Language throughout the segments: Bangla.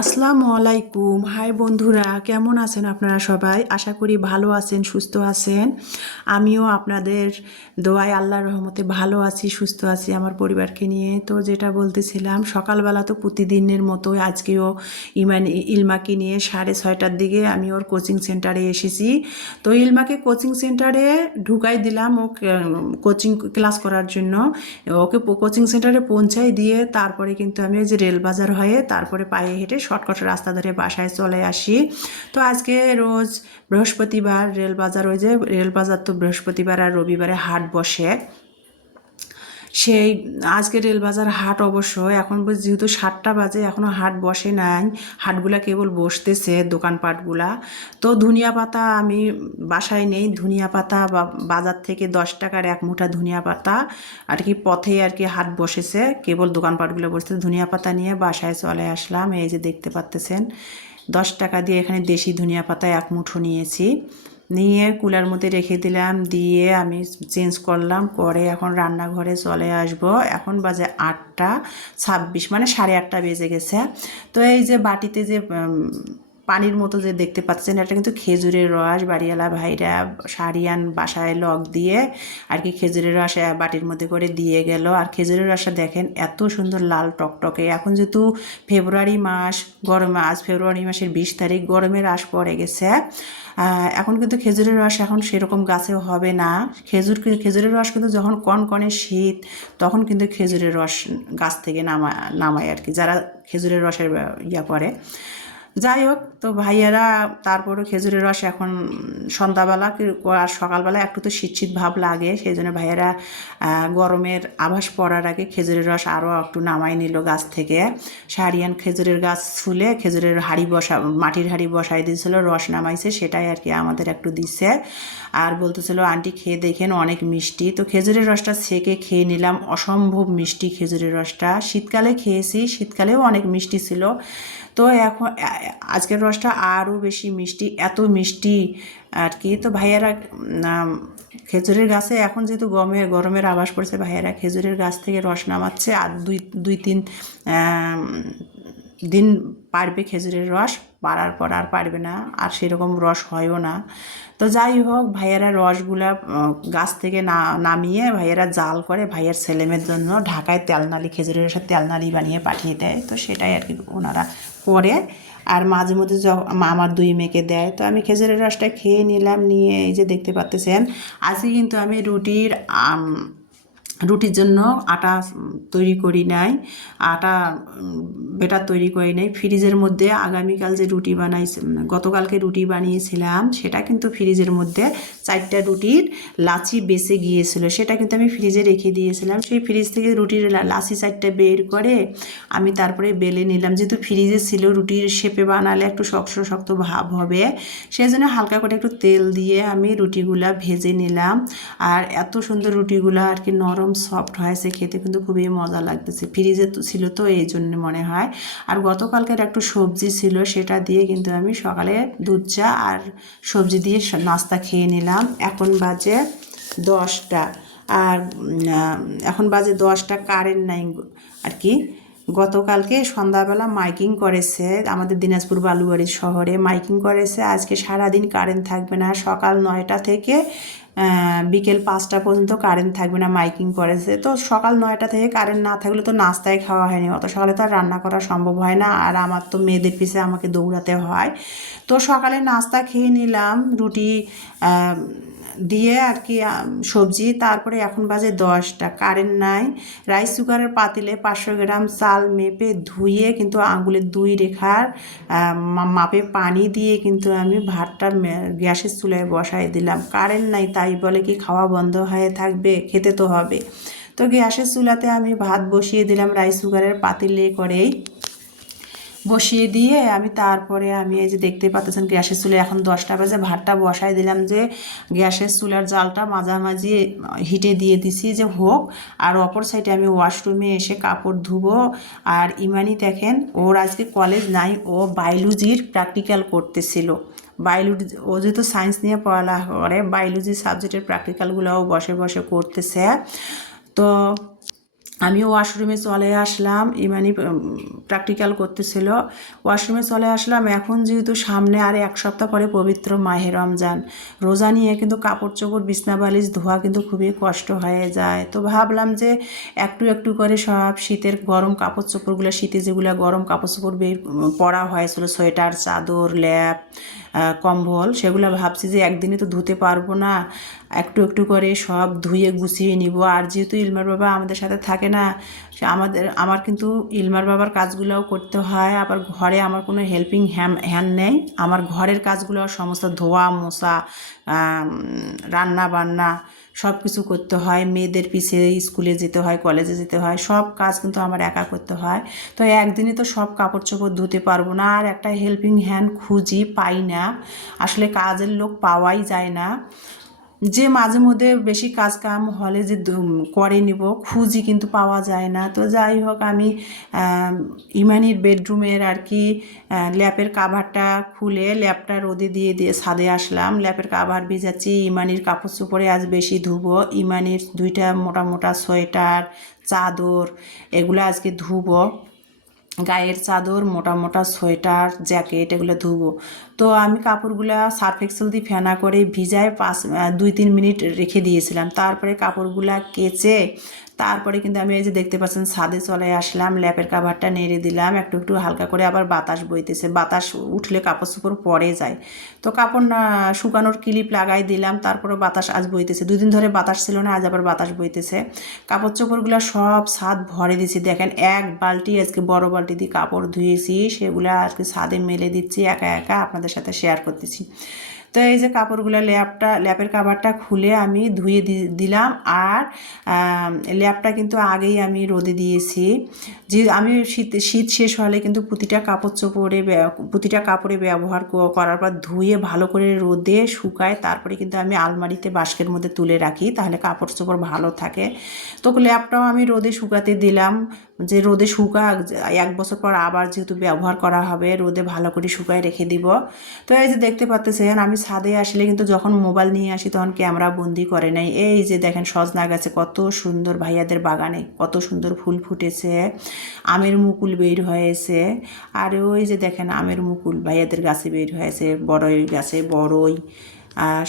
আসসালামু আলাইকুম। হাই বন্ধুরা, কেমন আছেন আপনারা সবাই? আশা করি ভালো আছেন, সুস্থ আছেন। আমিও আপনাদের দোয়ায় আল্লাহর রহমতে ভালো আছি, সুস্থ আছি আমার পরিবারকে নিয়ে। তো যেটা বলতেছিলাম, সকালবেলা তো প্রতিদিনের মতো আজকেও ইলমাকে নিয়ে 6:30টার দিকে আমি ওর কোচিং সেন্টারে এসেছি। তো ইলমাকে কোচিং সেন্টারে ঢুকাই দিলাম ও কোচিং ক্লাস করার জন্য। ওকে কোচিং সেন্টারে পৌঁছাই দিয়ে তারপরে কিন্তু আমি ওই যে রেলবাজার হয়ে তারপরে পায়ে হেঁটে শর্টকাট রাস্তা ধরে বাসায় চলে আসি। তো আজকে রোজ বৃহস্পতিবার, রেলবাজার ওই যে রেলবাজার তো বৃহস্পতিবার আর রবিবারে হাট বসে। সেই আজকে রেলবাজার হাট অবশ্য এখন যেহেতু 7টা বাজে এখনও হাট বসে নাই, হাটগুলা কেবল বসতেছে দোকানপাটগুলা। তো ধনিয়া পাতা আমি বাসায় নেই, ধনিয়া পাতা বাজার থেকে 10 টাকার এক মুঠা ধনিয়া পাতা আর কি পথে আর কি হাট বসেছে, কেবল দোকানপাটগুলো বসতেছে। ধনিয়া পাতা নিয়ে বাসায় চলে আসলাম। এই যে দেখতে পাচ্তেছেন 10 টাকা দিয়ে এখানে দেশি ধনিয়া পাতা এক মুঠো নিয়েছি, নিয়ে কুলার মধ্যে রেখে দিলাম, দিয়ে আমি চেঞ্জ করলাম, করে এখন রান্নাঘরে চলে আসব। এখন বাজে 8টা 26, মানে 8:30 বেজে গেছে। তো এই যে বাটিতে যে পানির মতো যে দেখতে পাচ্ছেন, এটা কিন্তু খেজুরের রস। বাড়িওয়ালা ভাইরা সারিয়ান বাসায় লগ দিয়ে আর কি খেজুরের রস বাটির মধ্যে করে দিয়ে গেল। আর খেজুরের রসটা দেখেন এত সুন্দর লাল টকটকে। এখন যেহেতু ফেব্রুয়ারি মাস, গরমে, আজ ফেব্রুয়ারি মাসের 20 তারিখ, গরমের আশ পড়ে গেছে। এখন কিন্তু খেজুরের রস এখন সেরকম গাছেও হবে না। খেজুরের রস কিন্তু যখন কনকনে শীত, তখন কিন্তু খেজুরের রস গাছ থেকে নামায় আর কি, যারা খেজুরের রসের ইয়া করে। যাই হোক, তো ভাইয়ারা তারপরও খেজুরের রস এখন সন্ধ্যাবেলা আর সকালবেলা একটু তো শীত শীত ভাব লাগে, সেই জন্য ভাইয়ারা গরমের আভাস পড়ার আগে খেজুরের রস আরও একটু নামাই নিল গাছ থেকে। সারিয়ান খেজুরের গাছ ছুলে খেজুরের মাটির হাঁড়ি বসাই দিয়েছিল, রস নামাইছে, সেটাই আর কি আমাদের একটু দিচ্ছে। আর বলতেছিল আন্টি খেয়ে দেখেন অনেক মিষ্টি। তো খেজুরের রসটা ছেঁকে খেয়ে নিলাম, অসম্ভব মিষ্টি খেজুরের রসটা। শীতকালে খেয়েছি, শীতকালেও অনেক মিষ্টি ছিল। তো এখন আজকের রসটা আরও বেশি মিষ্টি, এত মিষ্টি আর কি। তো ভাইয়ারা খেজুরের গাছে এখন যেহেতু গরমের আভাস পড়ছে, ভাইয়ারা খেজুরের গাছ থেকে রস নামাচ্ছে। আর দুই তিন দিন পারবে খেজুরের রস, পারার পর আর পারবে না, আর সেরকম রস হয়ও না। তো যাই হোক, ভাইয়ারা রসগুলা গাছ থেকে নামিয়ে ভাইয়ারা জাল করে ভাইয়ের ছেলেমেয়ের জন্য ঢাকায় তেলনালি, খেজুরের রসের তেলনালি বানিয়ে পাঠিয়ে দেয়। তো সেটাই আর কি ওনারা করে। আর মাঝে মধ্যে আমার 2 মেয়েকে দেয়। তো আমি খেজুরের রসটা খেয়ে নিলাম, নিয়ে এই যে দেখতে পাচ্তেছেন আজকে কিন্তু আমি রুটির জন্য আটা তৈরি করি নাই, আটা বেটার তৈরি করি নাই। ফ্রিজের মধ্যে আগামীকাল যে রুটি গতকালকে রুটি বানিয়েছিলাম, সেটা কিন্তু ফ্রিজের মধ্যে 4টা রুটির লাচি বেঁচে গিয়েছিল, সেটা কিন্তু আমি ফ্রিজে রেখে দিয়েছিলাম। সেই ফ্রিজ থেকে রুটির লাচি 4টা বের করে আমি তারপরে বেলে নিলাম। যেহেতু ফ্রিজে ছিল, রুটির শেপে বানালে একটু শক্ত শক্ত ভাব হবে, সেই জন্য হালকা করে একটু তেল দিয়ে আমি রুটিগুলা ভেজে নিলাম। আর এত সুন্দর রুটিগুলা আর কি নরম সফট হয়েছে, খেতে কিন্তু খুবই মজা লাগতেছে। ফ্রিজে ছিল তো এই জন্য মনে হয়। আর গতকালকের একটু সবজি ছিল, সেটা দিয়ে কিন্তু আমি সকালে দুধ চা আর সবজি দিয়ে নাস্তা খেয়ে নিলাম। এখন বাজে 10টা, আর এখন বাজে 10টা, কারেন্ট নাই আর কি। গতকালকে সন্ধ্যাবেলা মাইকিং করেছে আমাদের দিনাজপুর বালুবাড়ি শহরে, মাইকিং করেছে আজকে সারাদিন কারেন্ট থাকবে না, সকাল 9টা থেকে বিকেল 5টা পর্যন্ত কারেন্ট থাকবে না, মাইকিং করেছে। তো সকাল 9টা থেকে কারেন্ট না থাকলে তো নাস্তায় খাওয়া হয়নি, অত সকালে তো আর রান্না করা সম্ভব হয় না, আর আমার তো মেয়েদের পিছে আমাকে দৌড়াতে হয়। তো সকালে নাস্তা খেয়ে নিলাম রুটি দিয়ে আর কি, সবজি। তারপরে এখন বাজে 10টা, কারেন্ট নাই। রাইস কুকারের পাতিলে 500 গ্রাম চাল মেপে ধুয়ে কিন্তু আঙুলের 2 রেখার মাপে পানি দিয়ে কিন্তু আমি ভাতটা গ্যাসের চুলায় বসাই দিলাম। কারেন্ট নাই তাই বলে কি খাওয়া বন্ধ হয়ে থাকবে? খেতে তো হবে। তো গ্যাসের চুলাতে আমি ভাত বসিয়ে দিলাম, রাইস কুকারের পাতিলে করেই বসিয়ে দিয়ে তারপরে আমি এই যে দেখতে পাচ্ছেন গ্যাসের চুলে এখন 10টা বাজে, ভাতটা বসাই দিলাম যে গ্যাসের চুলার জালটা মাঝামাঝি হিটে দিয়ে দিছি যে হোক। আর অপর সাইডে আমি ওয়াশরুমে এসে কাপড় ধুবো। আর ইমানি দেখেন, ওর আজকে কলেজ নাই, ও বায়োলজির প্র্যাকটিক্যাল করতেছিল। ও যেহেতু সায়েন্স নিয়ে পড়ালেখা করে, বায়োলজি সাবজেক্টের প্র্যাকটিক্যালগুলোও বসে বসে করতেছে। তো আমি ওয়াশরুমে চলে আসলাম, ইমানি প্র্যাকটিক্যাল করতেছিল, ওয়াশরুমে চলে আসলাম। এখন যেহেতু সামনে আর এক সপ্তাহ পরে পবিত্র মাহে রমজান, রোজা নিয়ে কিন্তু কাপড় চোপড় বিছনা বালিশ ধোয়া কিন্তু খুবই কষ্ট হয়ে যায়। তো ভাবলাম যে একটু একটু করে সব শীতের গরম কাপড় চোপড়গুলো, শীতে যেগুলো গরম কাপড় চোপড় পরা হয়েছিল, সোয়েটার, চাদর, ল্যাপ, কম্বল, সেগুলো ভাবছি যে একদিনে তো ধুতে পারবো না, একটু একটু করে সব ধুয়ে গুছিয়ে নিব। আর যেহেতু ইলমার বাবা আমাদের সাথে থাকে না, আমার কিন্তু ইলমার বাবার কাজগুলোও করতে হয়, আবার ঘরে আমার কোনো হেল্পিং হ্যান্ড নেই। আমার ঘরের কাজগুলো সমস্ত ধোয়া মোছা, রান্না বান্না সব কিছু করতে হয়। মেয়েদের পিছে স্কুলে যেতে হয়, কলেজে যেতে হয়, সব কাজ কিন্তু আমার একা করতে হয়। তো একদিনে তো সব কাপড় চোপড় ধুতে পারবো না। আর একটা হেল্পিং হ্যান্ড খুঁজি, পাই না, আসলে কাজের লোক পাওয়াই যায় না। যে মাঝে মধ্যে বেশি কাজ কাম হলে যে করে নিব, খুঁজি কিন্তু পাওয়া যায় না। তো যাই হোক, আমি ইমানির বেডরুমের আর কি ল্যাপের কাভারটা খুলে ল্যাপটা রোদে দিয়ে দিয়ে ছাদে আসলাম। ল্যাপের কাভার ভিজাচ্ছি, ইমানির কাপড় চোপড়ে আজ বেশি ধুবো। ইমানির দুইটা মোটা মোটা সোয়েটার, চাদর, এগুলো আজকে ধুবো। গায়ের চাদর, মোটা মোটা সোয়েটার, জ্যাকেট, এগুলো ধুবো। তো আমি কাপড়গুলা সার্ফ এক্সেল দিয়ে ফেনা করে ভিজায় 2-3 মিনিট রেখে দিয়েছিলাম। তারপরে কাপড়গুলা কেচে তারপরে কিন্তু আমি এই যে দেখতে পাচ্ছেন ছাদে চলে আসলাম, ল্যাপের কাভারটা নেড়ে দিলাম, একটু একটু হালকা করে, আবার বাতাস বইতেছে, বাতাস উঠলে কাপড় চোপড় পরে যায়। তো কাপড় না শুকানোর ক্লিপ লাগাই দিলাম, তারপরে বাতাস আজ বইতেছে, 2 দিন ধরে বাতাস ছিল না, আজ আবার বাতাস বইতেছে। কাপড় চোপড়গুলো সব ছাদ ভরে দিয়েছি, দেখেন এক বালতি আজকে বড় বালতি দিয়ে কাপড় ধুয়েছি, সেগুলো আজকে ছাদে মেলে দিচ্ছি, একা একা আপনাদের সাথে শেয়ার করতেছি। তো এই যে কাপড়গুলো ল্যাপের কাভারটা খুলে আমি ধুয়ে দিলাম। আর ল্যাপটা কিন্তু আগেই আমি রোদে দিয়েছি, যে আমি শীত শেষ হলে কিন্তু প্রতিটা কাপড়ে ব্যবহার করার পর ধুয়ে ভালো করে রোদে শুকায়, তারপরে কিন্তু আমি আলমারিতে বাস্কের মধ্যে তুলে রাখি, তাহলে কাপড় চোপড় ভালো থাকে। তো ল্যাপটাও আমি রোদে শুকাতে দিলাম, যে রোদে শুকাক, 1 বছর পর আবার যেহেতু ব্যবহার করা হবে, রোদে ভালো করে শুকায় রেখে দিব। তো এই যে দেখতে পাচ্ছেন, আমি ছাদে আসলে কিন্তু যখন মোবাইল নিয়ে আসি তখন ক্যামেরা বন্দি করে নাই। এই যে দেখেন সজনা গাছে কত সুন্দর, ভাইয়াদের বাগানে কত সুন্দর ফুল ফুটেছে, আমের মুকুল বের হয়েছে। আর ওই যে দেখেন আমের মুকুল ভাইয়াদের গাছে বের হয়েছে, বড়ই গাছে বড়ই,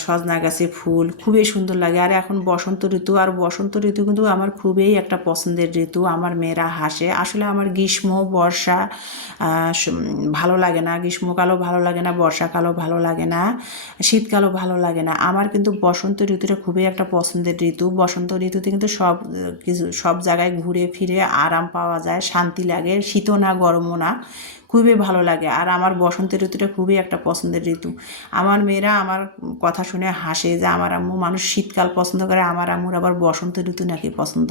সজনা গাছে ফুল খুবই সুন্দর লাগে। আর এখন বসন্ত ঋতু, আর বসন্ত ঋতু কিন্তু আমার খুবই একটা পছন্দের ঋতু। আমার মেয়েরা হাসে, আসলে আমার গ্রীষ্ম বর্ষা ভালো লাগে না, গ্রীষ্মকালও ভালো লাগে না, বর্ষাকালও ভালো লাগে না, শীতকালও ভালো লাগে না। আমার কিন্তু বসন্ত ঋতুটা খুবই একটা পছন্দের ঋতু। বসন্ত ঋতুতে কিন্তু সব জায়গায় ঘুরে ফিরে আরাম পাওয়া যায়, শান্তি লাগে, শীতও না গরমও না, খুবই ভালো লাগে। আর আমার বসন্ত ঋতুটা খুবই একটা পছন্দের ঋতু। আমার মেয়েরা আমার কথা শুনে হাসে যে আমার আম্মু, মানুষ শীতকাল পছন্দ করে, আমার আম্মুর আবার বসন্ত ঋতু নাকি পছন্দ।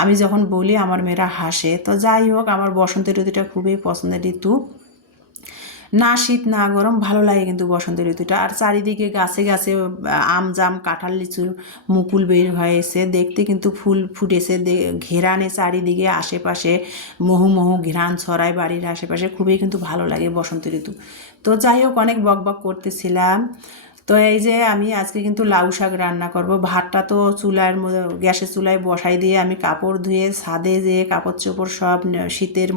আমি যখন বলি আমার মেয়েরা হাসে। তো যাই হোক, আমার বসন্ত ঋতুটা খুবই পছন্দের ঋতু, না শীত না গরম, ভালো লাগে কিন্তু বসন্ত ঋতুটা। আর চারিদিকে গাছে গাছে আম জাম কাঁঠাল লিচুর মুকুল বের হয়েছে, দেখতে কিন্তু ফুল ফুটেছে, ঘেরানে চারিদিকে আশেপাশে মহু মহু ঘেরান ছড়ায় বাড়ির আশেপাশে, খুবই কিন্তু ভালো লাগে বসন্ত ঋতু। তো যাই হোক, অনেক বকবক করতেছিলাম। তো এই যে আমি আজকে কিন্তু লাউ শাক রান্না করব। ভাতটা তো গ্যাসের চুলায় বসাই দিয়ে আমি কাপড় ধুয়ে ছাদে যেয়ে কাপড় চোপড় সব শীতের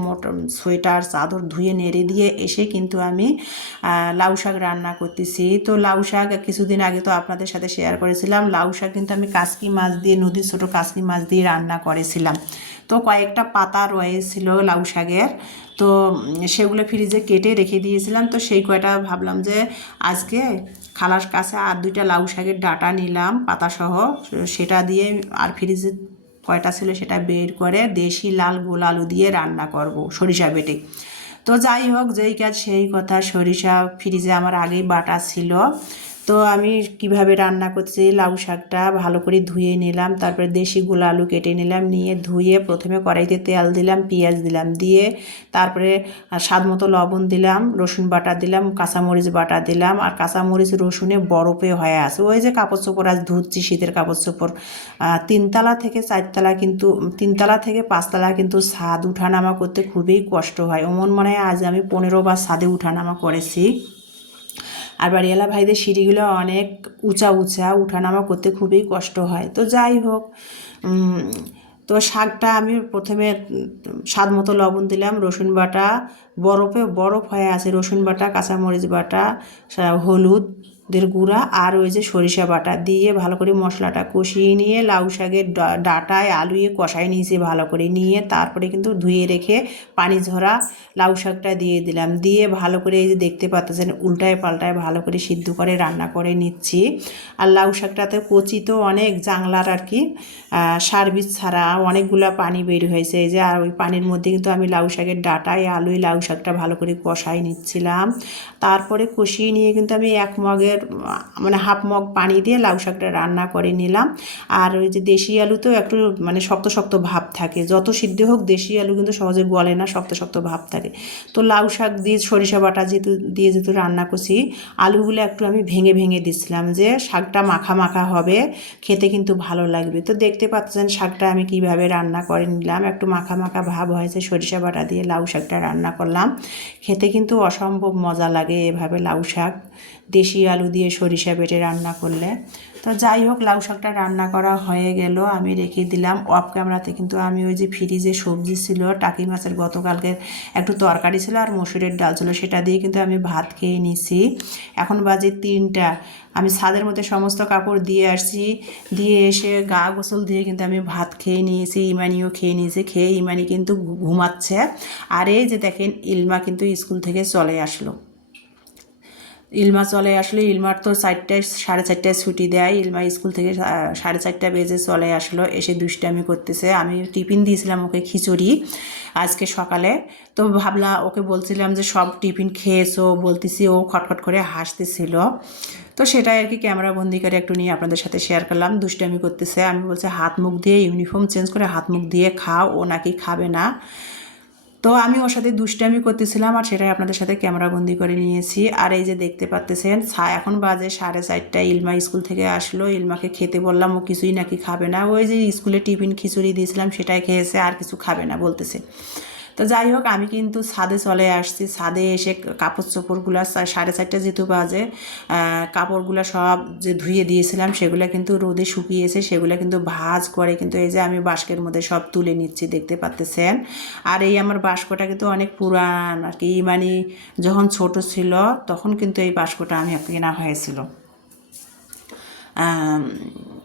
সোয়েটার চাদর ধুয়ে নেড়ে দিয়ে এসে কিন্তু আমি লাউ শাক রান্না করতেছি। তো লাউ শাক কিছুদিন আগে তো আপনাদের সাথে শেয়ার করেছিলাম, লাউ শাক কিন্তু আমি কাসকি মাছ দিয়ে, নদীর ছোটো কাসকি মাছ দিয়ে রান্না করেছিলাম। তো কয়েকটা পাতা রয়েছিল লাউ শাকের, তো সেগুলো ফ্রিজে কেটে রেখে দিয়েছিলাম। তো সেই কয়টা ভাবলাম যে আজকে খালার কাছে আর 2টা লাউ শাকের ডাঁটা নিলাম পাতাসহ, সেটা দিয়ে, আর ফ্রিজে কয়টা ছিল সেটা বের করে দেশি লাল গোল আলু দিয়ে রান্না করব সরিষা বেটে। তো যাই হোক, যেই কাজ সেই কথা, সরিষা ফ্রিজে আমার আগেই বাটা ছিল। তো আমি কিভাবে রান্না করছি, লাউ শাকটা ভালো করে ধুয়ে নিলাম, তারপরে দেশি গোলা আলু কেটে নিলাম, নিয়ে ধুয়ে প্রথমে কড়াইতে তেল দিলাম, পেঁয়াজ দিলাম, দিয়ে তারপরে স্বাদ মতো লবণ দিলাম, রসুন বাটা দিলাম, কাঁচামরিচ বাটা দিলাম। আর কাঁচামরিচ রসুনে বরফে হয়ে আছে, ওই যে কাপড় চোপড় আজ ধুচ্ছি, শীতের কাপড় চোপড়, 3তলা থেকে 4তলা, কিন্তু 3তলা থেকে 5তলা কিন্তু ছাদ উঠানামা করতে খুবই কষ্ট হয়। এমন মনে হয় আজ আমি 15বার ছাদে উঠানামা করেছি। আর বাড়িওয়ালা ভাইদের সিঁড়িগুলো অনেক উঁচা উঁচা, উঠানামা করতে খুবই কষ্ট হয়। তো যাই হোক, তো শাকটা আমি প্রথমে স্বাদ মতো লবণ দিলাম, রসুন বাটা, বরফ হয়ে আছে রসুন বাটা, কাঁচামরিচ বাটা, হলুদের গুঁড়া আর ওই যে সরিষা বাটা দিয়ে ভালো করে মশলাটা কষিয়ে নিয়ে লাউ শাকের ডাঁটায় আলুয়ে কষাই নিয়েছি ভালো করে নিয়ে তারপরে কিন্তু ধুয়ে রেখে পানি ঝরা লাউ শাকটা দিয়ে দিলাম, দিয়ে ভালো করে এই যে দেখতে পাচ্ছেন উল্টায় পাল্টায় ভালো করে সিদ্ধ করে রান্না করে নিচ্ছি। আর লাউ শাকটাতে কচি তো অনেক জাংলার আর কি সার্ভিস ছাড়া অনেকগুলা পানি বের হয়েছে এই যে, আর ওই পানির মধ্যে কিন্তু আমি লাউ শাকের ডাঁটায় আলুই লাউ শাকটা ভালো করে কষাই নিচ্ছিলাম। তারপরে কষিয়ে নিয়ে কিন্তু আমি 1 মগের মানে হাফ মগ পানি দিয়ে লাউ শাকটা রান্না করে নিলাম। আর ওই যে দেশি আলু তো একটু মানে শক্ত শক্ত ভাব থাকে, যত সিদ্ধ হোক দেশি আলু কিন্তু সহজে গলে না, শক্ত শক্ত ভাব থাকে। তো লাউ শাক দিয়ে সরিষা বাটা যেহেতু রান্না করছি, আলুগুলো একটু আমি ভেঙে ভেঙে দিচ্ছিলাম যে শাকটা মাখা মাখা হবে, খেতে কিন্তু ভালো লাগবে। তো দেখতে পাচ্ছেন শাকটা আমি কিভাবে রান্না করে নিলাম, একটু মাখা মাখা ভাব হয়েছে, সরিষা বাটা দিয়ে লাউ শাকটা রান্না করলাম। খেতে কিন্তু অসম্ভব মজা লাগে এভাবে লাউ শাক দেশি আলু দিয়ে সরিষা বেটে রান্না করলে। তো যাই হোক লাউ শাকটা রান্না করা হয়ে গেল, আমি রেখে দিলাম। অফ ক্যামেরাতে কিন্তু আমি ওই যে ফ্রিজে সবজি ছিল, টাকি মাছের গতকালকের একটু তরকারি ছিল আর মসুরের ডাল ছিল, সেটা দিয়ে কিন্তু আমি ভাত খেয়ে নিছি। এখন বাজে 3টা, আমি ছাদের মধ্যে সমস্ত কাপড় দিয়ে আসছি, দিয়ে এসে গা গোসল দিয়ে কিন্তু আমি ভাত খেয়ে নিয়েছি, ইমানিও খেয়ে নিয়েছি। খেয়ে ইমানি কিন্তু ঘুমাচ্ছে। আর এই যে দেখেন ইলমা কিন্তু স্কুল থেকে চলে আসলো। ইলমা চলে আসলো, ইলমার তো 4টায় 4:30টায় ছুটি দেয়, ইলমা স্কুল থেকে 4:30 বেজে চলে আসলো, এসে দুষ্টামি করতেছে। আমি টিফিন দিয়েছিলাম ওকে খিচুড়ি আজকে সকালে, তো ভাবলাম ওকে বলছিলাম যে সব টিফিন খেয়েছো বলতেছি, ও খটখট করে হাসতেছিল। তো সেটাই আর কি ক্যামেরা বন্দি করে একটু নিয়ে আপনাদের সাথে শেয়ার করলাম। দুষ্টামি করতেছে, আমি বলছি হাত মুখ দিয়ে ইউনিফর্ম চেঞ্জ করে হাত মুখ দিয়ে খাও, ও নাকি খাবে না। তো আমি ওর সাথে দুষ্টামি করতেছিলাম আর সেটাই আপনাদের সাথে ক্যামেরা বন্দি করে নিয়েছি। আর এই যে দেখতে পাচ্তেছেন এখন বাজে 4:30টায়, ইলমা স্কুল থেকে আসলো, ইলমাকে খেতে বললাম, ও কিছুই নাকি খাবে না। ওই যে স্কুলে টিফিন খিচুড়ি দিয়েছিলাম সেটাই খেয়েছে, আর কিছু খাবে না বলতেছে। তো যাই হোক আমি কিন্তু ছাদে চলে আসছি, ছাদে এসে কাপড় চোপড়গুলো 4:30 যেহেতু বাজে, কাপড়গুলো সব যে ধুয়ে দিয়েছিলাম সেগুলো কিন্তু রোদে শুকিয়েছে, সেগুলো কিন্তু ভাঁজ করে কিন্তু এই যে আমি বাস্কের মধ্যে সব তুলে নিচ্ছি দেখতে পাচ্তেছেন। আর এই আমার বাস্কটা কিন্তু অনেক পুরান আর কি, মানে যখন ছোট ছিল তখন কিন্তু এই বাস্কটা আমি কেনা হয়েছিল।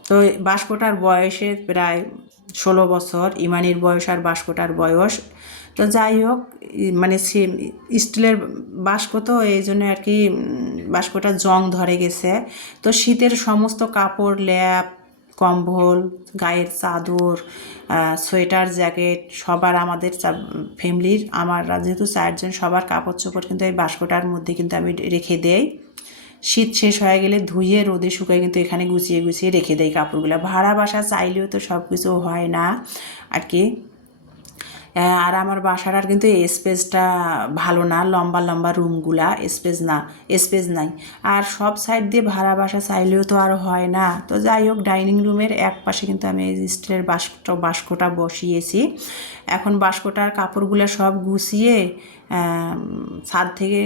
তো বাস্কটার বয়সে প্রায় 16 বছর, ইমানির বয়স আর বাস্কটার বয়স। তো যাই হোক মানে স্টিলের বাস্ক তো এই জন্য আর কি বাস্কটা জং ধরে গেছে। তো শীতের সমস্ত কাপড়, ল্যাপ, কম্বল, গায়ের চাদর, সোয়েটার, জ্যাকেট সবার আমাদের ফ্যামিলির আমার যেহেতু 4জন সবার কাপড় চোপড় কিন্তু এই বাস্কটার মধ্যে কিন্তু আমি রেখে দেই। শীত শেষ হয়ে গেলে ধুয়ে রোদে শুকায় কিন্তু এখানে গুছিয়ে গুছিয়ে রেখে দেয় কাপড়গুলো। ভাড়া বাসা চাইলেও তো সব কিছু হয় না আর কি। আর আমার বাসার আর কিন্তু স্পেসটা ভালো না, লম্বা লম্বা রুমগুলা স্পেস নাই। আর সব সাইড দিয়ে ভাড়া বাসা চাইলেও তো আর হয় না। তো যাই হোক ডাইনিং রুমের এক পাশে কিন্তু আমি এই স্টিলের বাস্কটা বসিয়েছি। এখন বাস্কটার কাপড়গুলো সব গুছিয়ে ছাদ থেকে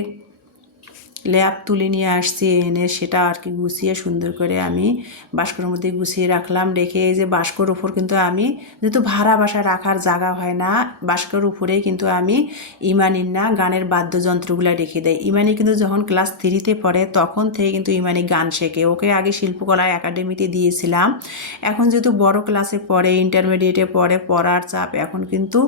ল্যাপ তুলে নিয়ে আসছি, এনে সেটা আর কি গুছিয়ে সুন্দর করে আমি বাস্কর মধ্যে গুছিয়ে রাখলাম। রেখে এই যে বাস্কর উপর কিন্তু আমি যেহেতু ভাড়া বাসা রাখার জায়গা হয় না, বাস্কর উপরেই কিন্তু আমি ইমানির না গানের বাদ্যযন্ত্রগুলো রেখে দেয়। ইমানি কিন্তু যখন ক্লাস 3তে পড়ে তখন থেকে কিন্তু ইমানি গান শেখে। ওকে আগে শিল্পকলা একাডেমিতে দিয়েছিলাম, এখন যেহেতু বড় ক্লাসে পড়ে, ইন্টারমিডিয়েটে পড়ে, পড়ার চাপ, এখন কিন্তু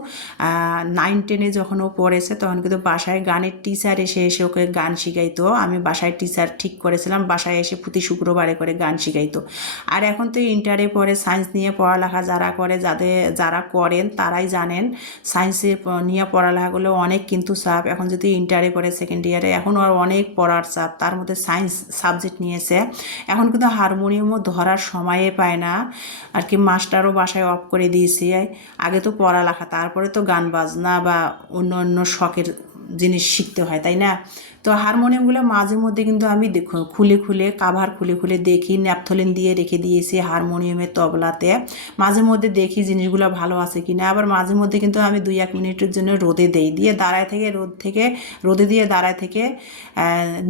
9-10-এ যখন ও পড়েছে তখন কিন্তু বাসায় গানের টিচার এসে ওকে গান শিখাইতো। আমি বাসায় টিচার ঠিক করেছিলাম, বাসায় এসে প্রতি শুক্রবারে করে গান শিখাইতো। আর এখন তো ইন্টারে পড়ে, সায়েন্স নিয়ে পড়ালেখা যারা করে, যারা করেন তারাই জানেন সায়েন্সে নিয়ে পড়ালেখাগুলো অনেক কিন্তু চাপ। এখন যদি ইন্টারে পড়ে 2nd ইয়ারে, এখন আর অনেক পড়ার চাপ, তার মধ্যে সায়েন্স সাবজেক্ট নিয়েছে। এখন কিন্তু হারমোনিয়ামও ধরার সময়ে পায় না আর কি, মাস্টারও বাসায় অফ করে দিয়েছি। আগে তো পড়ালেখা, তারপরে তো গান বাজনা বা অন্য অন্য শখের জিনিস শিখতে হয়, তাই না? তো হারমোনিয়ামগুলো মাঝে মধ্যে কিন্তু আমি খুলে খুলে কাভার খুলে খুলে দেখি, ন্যাপথলিন দিয়ে রেখে দিয়েছি হারমোনিয়ামের তবলাতে। মাঝে মধ্যে দেখি জিনিসগুলো ভালো আছে কি না। আবার মাঝে মধ্যে কিন্তু আমি 2-1 মিনিটের জন্য রোদে দেই, দিয়ে রোদে দিয়ে দাঁড়ায় থেকে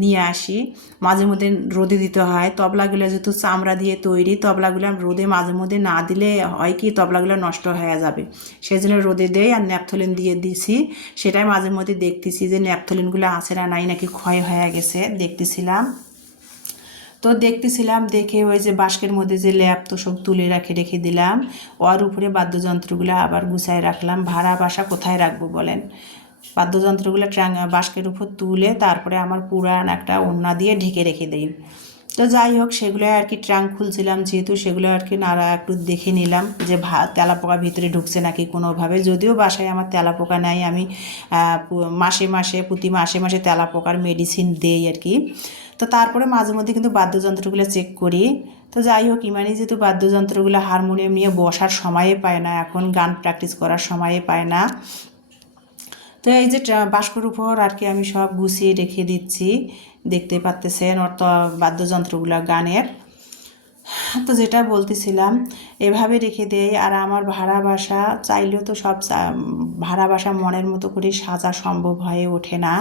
নিয়ে আসি। মাঝে মধ্যে রোদে দিতে হয়। তবলাগুলো যেহেতু চামড়া দিয়ে তৈরি, তবলাগুলো রোদে মাঝে মধ্যে না দিলে হয় কি তবলাগুলো নষ্ট হয়ে যাবে, সেই জন্য রোদে দেই। আর ন্যাপথলিন দিয়ে দিছি, সেটাই মাঝে মধ্যে দেখতেছি যে ন্যাপথলিনগুলো আছে না নাই, নাকি ক্ষয় হয়ে গেছে দেখতেছিলাম। তো দেখতেছিলাম, দেখে ওই যে বাস্কের মধ্যে যে ল্যাপ তো সব তুলে রেখে দিলাম। ওর উপরে বাদ্যযন্ত্রগুলো আবার গুছায় রাখলাম। ভাড়া বাসা কোথায় রাখবো বলেন? বাদ্যযন্ত্রগুলো বাস্কের উপর তুলে তারপরে আমার পুরান একটা ওড়না দিয়ে ঢেকে রেখে দিই। তো যাই হোক, সেগুলো আর কি ট্রাঙ্ক খুলছিলাম যেহেতু, সেগুলো আর কি নাড়া একটু দেখে নিলাম যে তেলাপোকা ভিতরে ঢুকছে নাকি কোনোভাবে। যদিও বাসায় আমার তেলাপোকা নাই, আমি প্রতি মাসে মাসে তেলাপোকার মেডিসিন দেই আর কি। তো তারপরে মাঝে মধ্যে কিন্তু বাদ্যযন্ত্রগুলো চেক করি। তো যাই হোক, ইমানি যেহেতু বাদ্যযন্ত্রগুলো হারমোনিয়াম নিয়ে বসার সময়ে পায় না, এখন গান প্র্যাকটিস করার সময়ে পায় না। তো এই যে বাস্কর উপর আর কি আমি সব গুছিয়ে রেখে দিচ্ছি, দেখতে পাচ্তেছেন অর্থ বাদ্যযন্ত্রগুলো গানের। তো যেটা বলতেছিলাম, এভাবে রেখে দেয়। আর আমার ভাড়া বাসা চাইলেও তো সব ভাড়া বাসা মনের মতো করে সাজা সম্ভব হয়ে ওঠে না।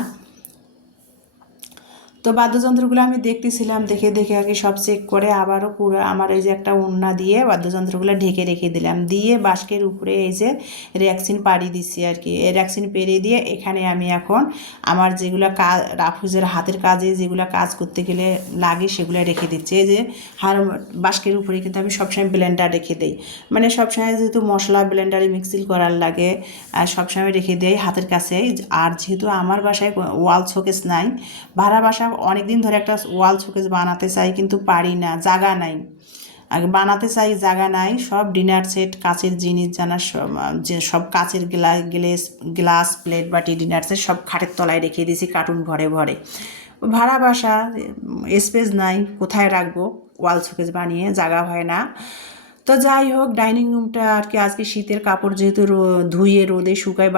তো বাদ্যযন্ত্রগুলো আমি দেখতেছিলাম, দেখে দেখে আর কি সব চেক করে আবারও পুরো আমার এই যে একটা ওড়না দিয়ে বাদ্যযন্ত্রগুলো ঢেকে রেখে দিলাম, দিয়ে বাস্কের উপরে এই যে র্যাক্সিন পাড়ি দিচ্ছি আর কি। এই র্যাক্সিন পেরিয়ে দিয়ে এখানে আমি এখন আমার যেগুলো রাফুজের হাতের কাজে যেগুলো কাজ করতে গেলে লাগে সেগুলো রেখে দিচ্ছি। এই যে বাস্কের উপরে কিন্তু আমি সবসময় ব্লেন্ডার রেখে দিই, মানে সবসময় যেহেতু মশলা ব্লেন্ডারে মিক্সিং করার লাগে, আর সবসময় রেখে দেয় হাতের কাছে। আর যেহেতু আমার বাসায় ওয়াল শোকেস নাই, ভাড়া বাসা অনেক দিন ধরে একটা ওয়াল শোকেস বানাতে চাই কিন্তু পারি না, জায়গা নাই। আগে বানাতে চাই, জায়গা নাই। সব ডিনার সেট কাচের জিনিস জানার যে সব কাচের গ্লাস প্লেট বাটি ডিনার সেট সব খাটের তলায় রেখে দিয়েছি কার্টুন ভরে ভরে। ভাড়া বাসা, স্পেস নাই, কোথায় রাখবো ওয়াল শোকেস বানিয়ে, জায়গা হয় না। তো যাই হোক, ডাইনিং রুমটা আর কি আজকে শীতের কাপড় যেহেতু ধুয়ে রোদে শুকায়